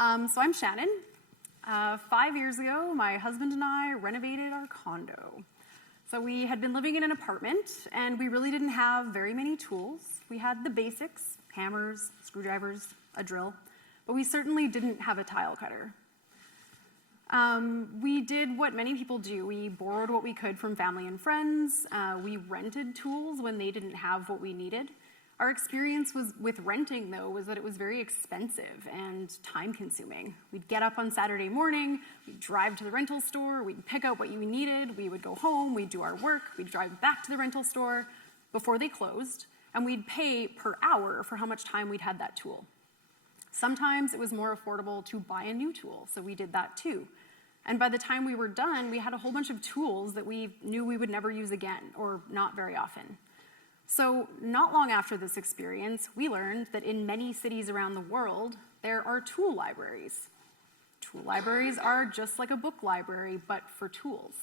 So I'm Shannon. 5 years ago, my husband and I renovated our condo. So we had been living in an apartment, and we really didn't have very many tools. We had the basics, hammers, screwdrivers, a drill, but we certainly didn't have a tile cutter. We did what many people do. We borrowed what we could from family and friends. We rented tools when they didn't have what we needed. Our experience with renting, though, was that it was very expensive and time-consuming. We'd get up on Saturday morning, we'd drive to the rental store, we'd pick out what we needed, we would go home, we'd do our work, we'd drive back to the rental store before they closed, and we'd pay per hour for how much time we'd had that tool. Sometimes it was more affordable to buy a new tool, so we did that too. And by the time we were done, we had a whole bunch of tools that we knew we would never use again, or not very often. So not long after this experience, we learned that in many cities around the world, there are tool libraries. Tool libraries are just like a book library, but for tools.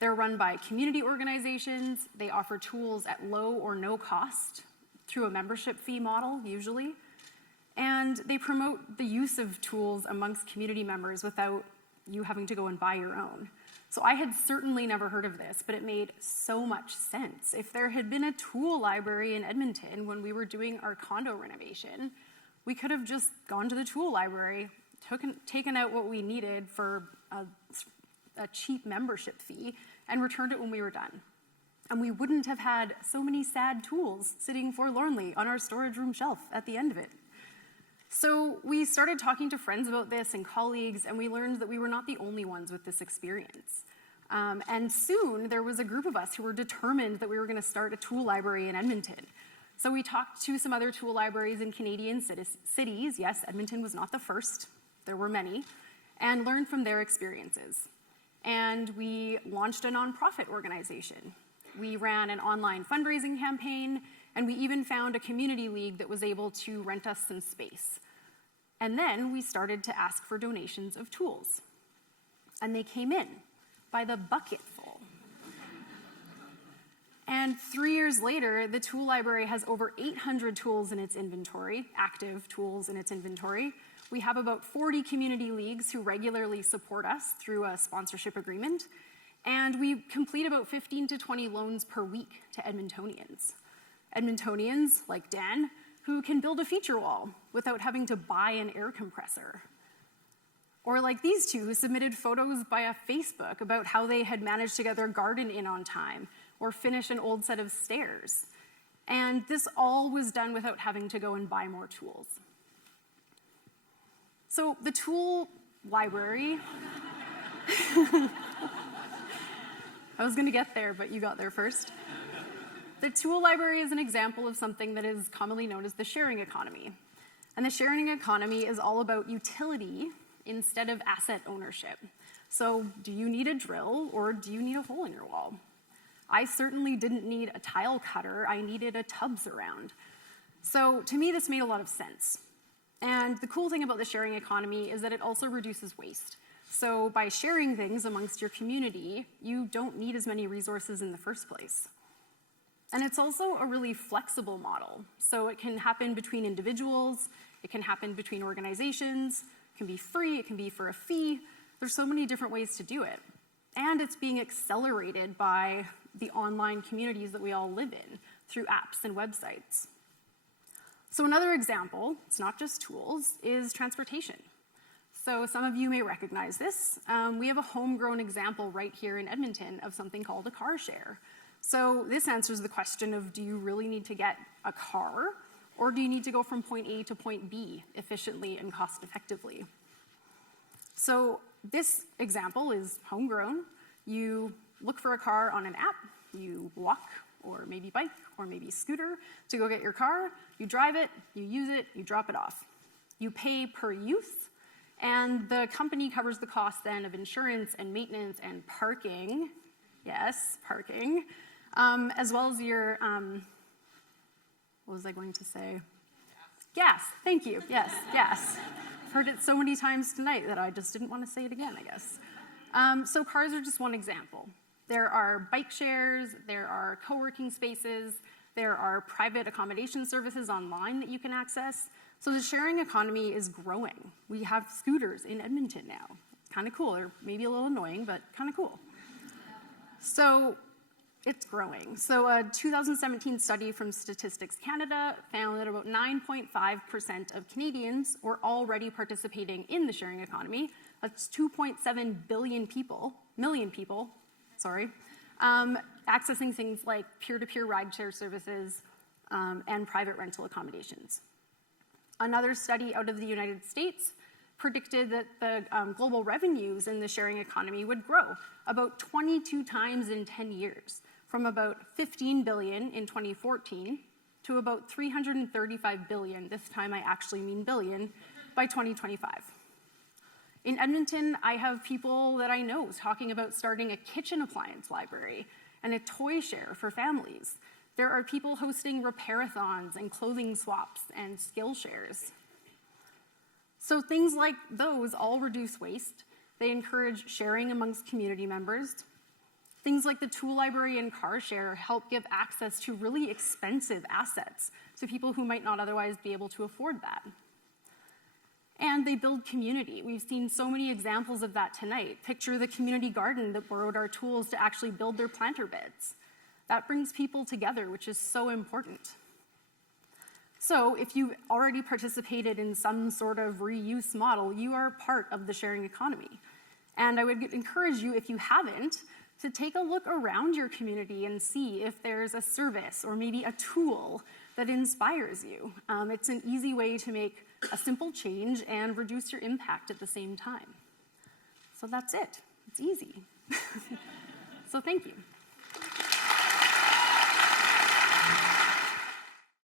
They're run by community organizations. They offer tools at low or no cost through a membership fee model, usually. And they promote the use of tools amongst community members without you having to go and buy your own. So I had certainly never heard of this, but it made so much sense. If there had been a tool library in Edmonton when we were doing our condo renovation, we could have just gone to the tool library, taken out what we needed for a cheap membership fee, and returned it when we were done. And we wouldn't have had so many sad tools sitting forlornly on our storage room shelf at the end of it. So we started talking to friends about this and colleagues, and we learned that we were not the only ones with this experience. And soon, there was a group of us who were determined that we were going to start a tool library in Edmonton. So we talked to some other tool libraries in Canadian cities. Yes, Edmonton was not the first. There were many. And learned from their experiences. And we launched a nonprofit organization. We ran an online fundraising campaign, and we even found a community league that was able to rent us some space. And then we started to ask for donations of tools. And they came in by the bucketful. And 3 years later, the tool library has over 800 tools in its inventory, active tools in its inventory. We have about 40 community leagues who regularly support us through a sponsorship agreement. And we complete about 15 to 20 loans per week to Edmontonians. Edmontonians, like Dan, who can build a feature wall without having to buy an air compressor. Or like these two who submitted photos via Facebook about how they had managed to get their garden in on time or finish an old set of stairs. And this all was done without having to go and buy more tools. So the tool library, I was gonna get there, but you got there first. The tool library is an example of something that is commonly known as the sharing economy. And the sharing economy is all about utility instead of asset ownership. So do you need a drill or do you need a hole in your wall? I certainly didn't need a tile cutter, I needed a tub surround. So to me, this made a lot of sense. And the cool thing about the sharing economy is that it also reduces waste. So by sharing things amongst your community, you don't need as many resources in the first place. And it's also a really flexible model. So it can happen between individuals, it can happen between organizations, it can be free, it can be for a fee. There's so many different ways to do it. And it's being accelerated by the online communities that we all live in through apps and websites. So another example, it's not just tools, is transportation. So some of you may recognize this. We have a homegrown example right here in Edmonton of something called a car share. So this answers the question of, do you really need to get a car, or do you need to go from point A to point B efficiently and cost effectively? So this example is homegrown. You look for a car on an app, you walk, or maybe bike, or maybe scooter to go get your car, you drive it, you use it, you drop it off. You pay per use, and the company covers the cost then of insurance and maintenance and parking. Yes, parking. As well as your, what was I going to say? Gas, thank you, yes, gas. I've heard it so many times tonight that I just didn't want to say it again, I guess. So cars are just one example. There are bike shares, there are co-working spaces, there are private accommodation services online that you can access. So the sharing economy is growing. We have scooters in Edmonton now. Kind of cool. They're maybe a little annoying, but kind of cool. So it's growing. So a 2017 study from Statistics Canada found that about 9.5% of Canadians were already participating in the sharing economy. That's 2.7 million people, accessing things like peer-to-peer rideshare services and private rental accommodations. Another study out of the United States predicted that the global revenues in the sharing economy would grow about 22 times in 10 years, from about 15 billion in 2014 to about 335 billion, this time I actually mean billion, by 2025. In Edmonton, I have people that I know talking about starting a kitchen appliance library and a toy share for families. There are people hosting repair-a-thons and clothing swaps and skill shares. So things like those all reduce waste. They encourage sharing amongst community members. Things like the tool library and car share help give access to really expensive assets to people who might not otherwise be able to afford that. And they build community. We've seen so many examples of that tonight. Picture the community garden that borrowed our tools to actually build their planter beds. That brings people together, which is so important. So if you've already participated in some sort of reuse model, you are part of the sharing economy. And I would encourage you, if you haven't, to take a look around your community and see if there's a service or maybe a tool that inspires you. It's an easy way to make a simple change and reduce your impact at the same time. So that's it. It's easy. So thank you.